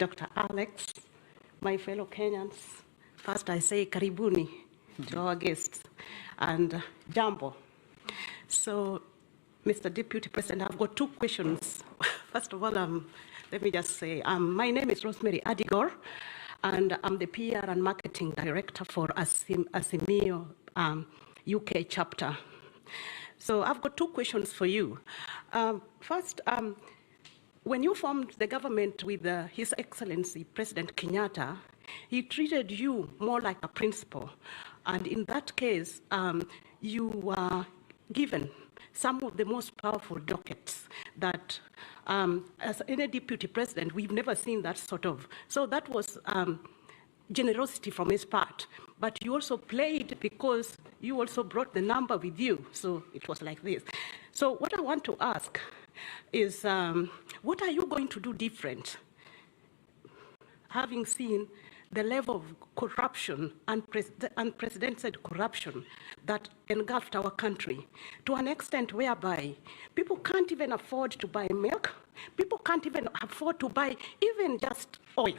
Dr. Alex, my fellow Kenyans. First, I say karibuni to our guests, and jambo. So, Mr. Deputy President, I've got two questions. First of all, let me just say, my name is Rosemary Adigor, and I'm the PR and Marketing Director for Azimio UK chapter. So I've got two questions for you. First, when you formed the government with His Excellency President Kenyatta, he treated you more like a principal. And in that case, you were given some of the most powerful dockets that, as any deputy president, we've never seen that sort of. So that was generosity from his part. But you also played because you also brought the number with you. So it was like this. So what I want to ask is, what are you going to do different, having seen the level of corruption and unprecedented corruption that engulfed our country to an extent whereby people can't even afford to buy milk, people can't even afford to buy even just oil,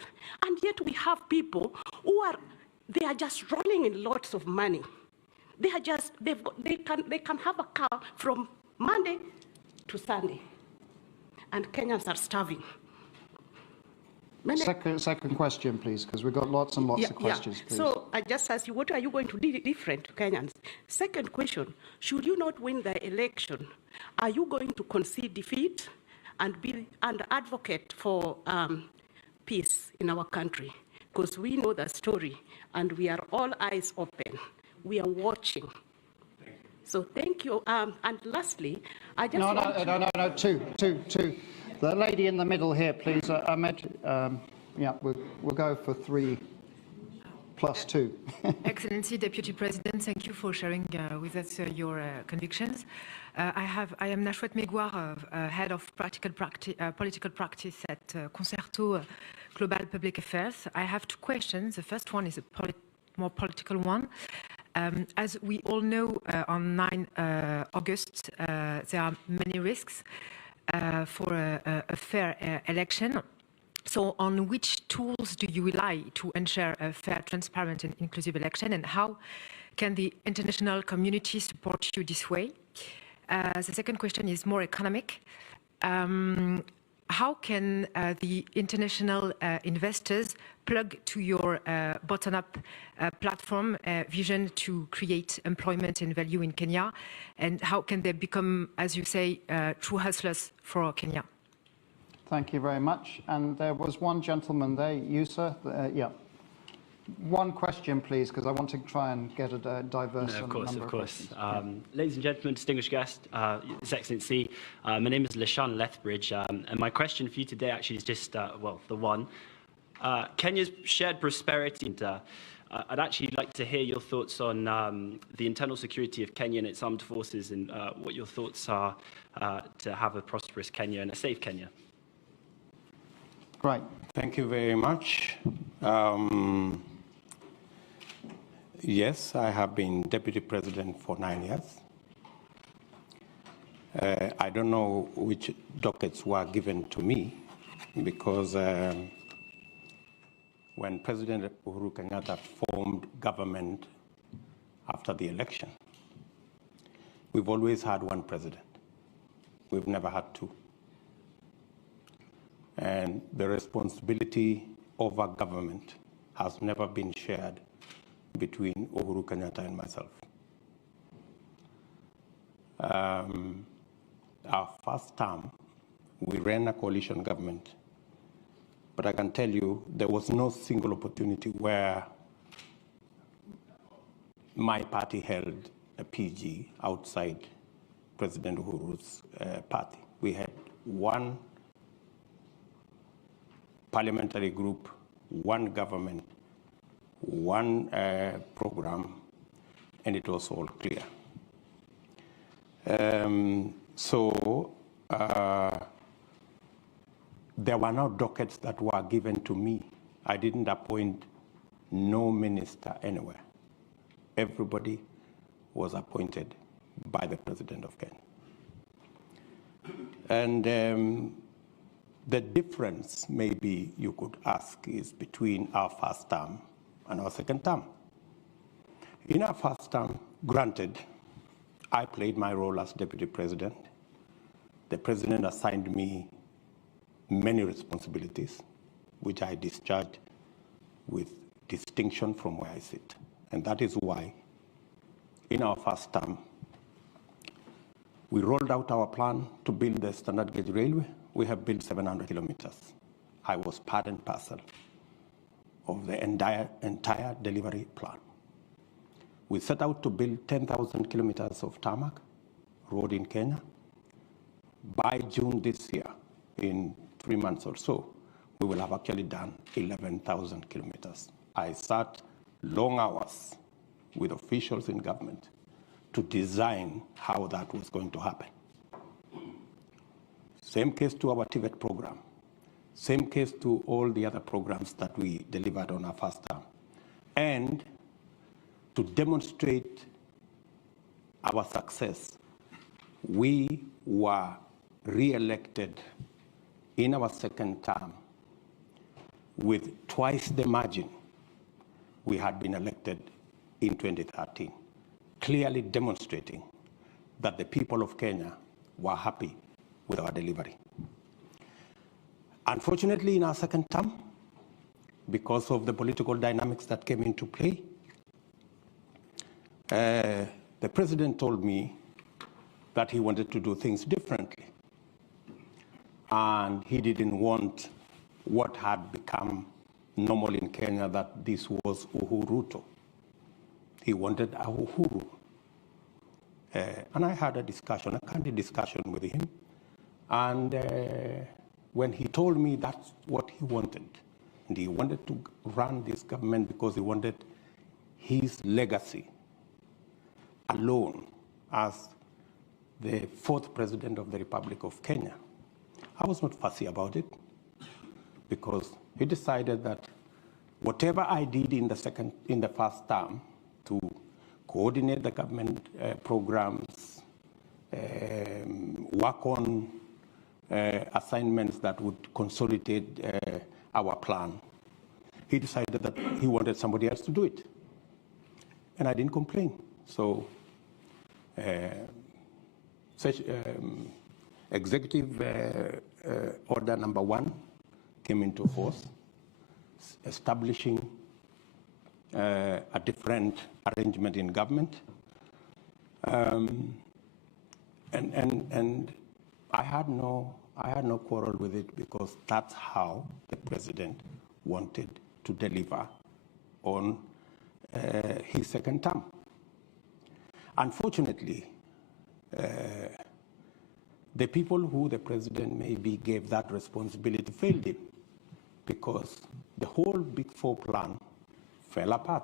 and yet we have people who are just rolling in lots of money. They can have a car from Monday to Sunday, and Kenyans are starving. Second question, please, because we've got lots and lots of questions, please. So I just ask you, what are you going to do different to Kenyans? Second question, should you not win the election, are you going to concede defeat and be an advocate for peace in our country? Because we know the story, and we are all eyes open. We are watching. So thank you. And lastly, I just No, two. The lady in the middle here, please. Ahmed, yeah, we'll go for 3 plus 2. Excellency, Deputy President, thank you for sharing with us your convictions. I am Nashwat Megwar, Head of Political Practice at Concede Global Public Affairs. I have 2 questions. The first one is a more political one. As we all know, on 9 August, there are many risks for a fair election. So on which tools do you rely to ensure a fair, transparent and inclusive election, and how can the international community support you this way? The second question is more economic. How can the international investors plug to your bottom-up platform vision to create employment and value in Kenya? And how can they become, as you say, true hustlers for Kenya? Thank you very much. And there was one gentleman there, you, sir. Yeah. One question, please, because I want to try and get a diverse number of questions. Ladies and gentlemen, distinguished guest, His Excellency, my name is Lashan Lethbridge, and my question for you today actually is just, the one. Kenya's shared prosperity, and I'd actually like to hear your thoughts on the internal security of Kenya and its armed forces, and what your thoughts are to have a prosperous Kenya and a safe Kenya. Right. Thank you very much. Yes, I have been Deputy President for 9 years. I don't know which dockets were given to me, because when President Uhuru Kenyatta formed government after the election, we've always had one president. We've never had 2. And the responsibility over government has never been shared between Uhuru Kenyatta and myself. Our first term, we ran a coalition government, but I can tell you there was no single opportunity where my party held a PG outside President Uhuru's party. We had one parliamentary group, one government, one program, and it was all clear. There were no dockets that were given to me. I didn't appoint no minister anywhere. Everybody was appointed by the President of Kenya. And The difference, maybe you could ask, is between our first term and our second term. In our first term, granted, I played my role as deputy president. The president assigned me many responsibilities, which I discharged with distinction from where I sit. And that is why, in our first term, we rolled out our plan to build the standard gauge railway. We have built 700 kilometers. I was part and parcel of the entire delivery plan. We set out to build 10,000 kilometers of tarmac road in Kenya. By June this year, in 3 months or so, we will have actually done 11,000 kilometers. I sat long hours with officials in government to design how that was going to happen. Same case to our TVET program. Same case to all the other programs that we delivered on our first term. And to demonstrate our success, we were re-elected in our second term with twice the margin we had been elected in 2013, clearly demonstrating that the people of Kenya were happy with our delivery. Unfortunately, in our second term, because of the political dynamics that came into play, the president told me that he wanted to do things differently. And he didn't want what had become normal in Kenya, that this was Ruto. He wanted a Uhuru. And I had a discussion, a candid discussion with him. And when he told me that's what he wanted, and he wanted to run this government because he wanted his legacy alone as the 4th president of the Republic of Kenya, I was not fussy about it, because he decided that whatever I did in the first term to coordinate the government programs, work on assignments that would consolidate our plan, he decided that he wanted somebody else to do it. And I didn't complain. So executive order number 1 came into force, establishing a different arrangement in government. And I had no quarrel with it, because that's how the president wanted to deliver on his second term. Unfortunately, the people who the president maybe gave that responsibility failed him, because the whole Big Four plan fell apart.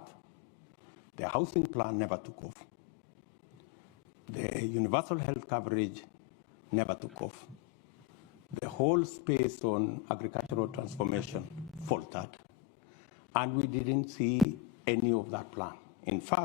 The housing plan never took off. The universal health coverage never took off. The whole space on agricultural transformation faltered. And we didn't see any of that plan. In fact,